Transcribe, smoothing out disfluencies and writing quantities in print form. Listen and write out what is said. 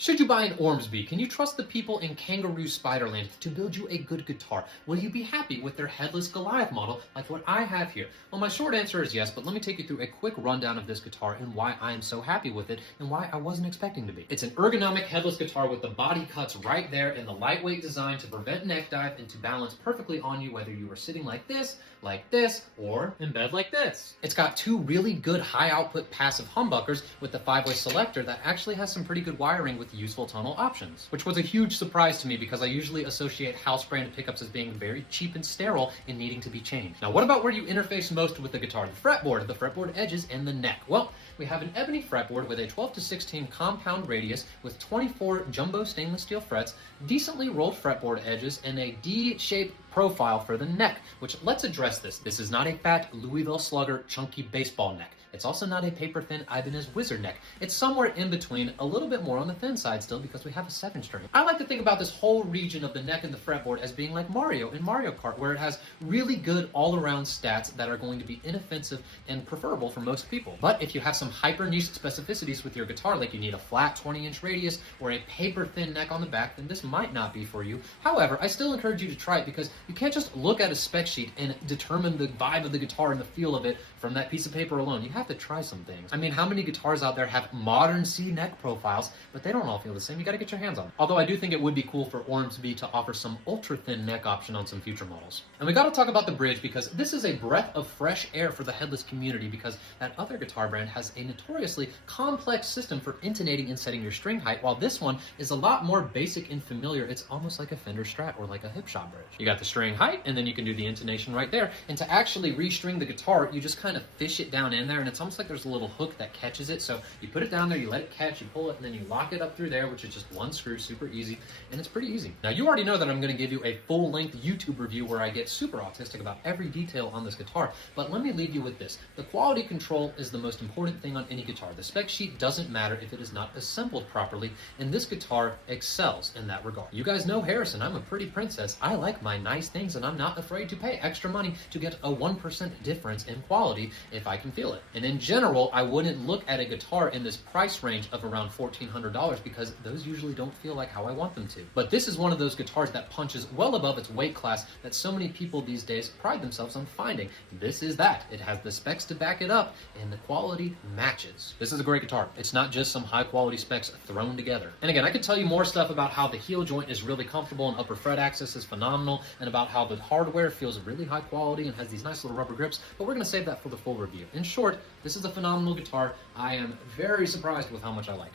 Should you buy an ORMSBY? Can you trust the people in Kangaroo Spiderland to build you a good guitar? Will you be happy with their headless Goliath model like what I have here? Well, my short answer is yes, but let me take you through a quick rundown of this guitar and why I am so happy with it and why I wasn't expecting to be. It's an ergonomic headless guitar with the body cuts right there and the lightweight design to prevent neck dive and to balance perfectly on you whether you are sitting like this, or in bed like this. It's got two really good high output passive humbuckers with the 5-way selector that actually has some pretty good wiring with useful tonal options, which was a huge surprise to me because I usually associate house brand pickups as being very cheap and sterile and needing to be changed. Now, what about where you interface most with the guitar? The fretboard edges, and the neck. Well, we have an ebony fretboard with a 12 to 16 compound radius with 24 jumbo stainless steel frets, decently rolled fretboard edges, and a D-shaped profile for the neck, which let's address this. This is not a fat Louisville Slugger chunky baseball neck. It's also not a paper-thin Ibanez Wizard neck. It's somewhere in between, a little bit more on the thin side still because we have a 7-string. I like to think about this whole region of the neck and the fretboard as being like Mario in Mario Kart, where it has really good all-around stats that are going to be inoffensive and preferable for most people. But if you have some hyper-niche specificities with your guitar, like you need a flat 20-inch radius or a paper-thin neck on the back, then this might not be for you. However, I still encourage you to try it because you can't just look at a spec sheet and determine the vibe of the guitar and the feel of it from that piece of paper alone. You have to try some things. I mean, how many guitars out there have modern C neck profiles, but they don't all feel the same? You gotta get your hands on them. Although I do think it would be cool for ORMSBY to offer some ultra-thin neck option on some future models. And we gotta talk about the bridge because this is a breath of fresh air for the headless community because that other guitar brand has a notoriously complex system for intonating and setting your string height, while this one is a lot more basic and familiar. It's almost like a Fender Strat or like a hip shot bridge. You got the string height, and then you can do the intonation right there. And to actually restring the guitar, you just kind of fish it down in there, and it's almost like there's a little hook that catches it. So you put it down there, you let it catch, you pull it, and then you lock it up through there, which is just one screw, super easy, and it's pretty easy. Now, you already know that I'm going to give you a full-length YouTube review where I get super autistic about every detail on this guitar, but let me leave you with this. The quality control is the most important thing on any guitar. The spec sheet doesn't matter if it is not assembled properly, and this guitar excels in that regard. You guys know Harrison, I'm a pretty princess. I like my nice things, and I'm not afraid to pay extra money to get a 1% difference in quality if I can feel it. And in general, I wouldn't look at a guitar in this price range of around $1,400 because those usually don't feel like how I want them to. But this is one of those guitars that punches well above its weight class that so many people these days pride themselves on finding. This is that. It has the specs to back it up, and the quality matches. This is a great guitar. It's not just some high quality specs thrown together. And again, I could tell you more stuff about how the heel joint is really comfortable and upper fret access is phenomenal, and about how the hardware feels really high quality and has these nice little rubber grips, but we're going to save that for the full review. In short, this is a phenomenal guitar. I am very surprised with how much I like it.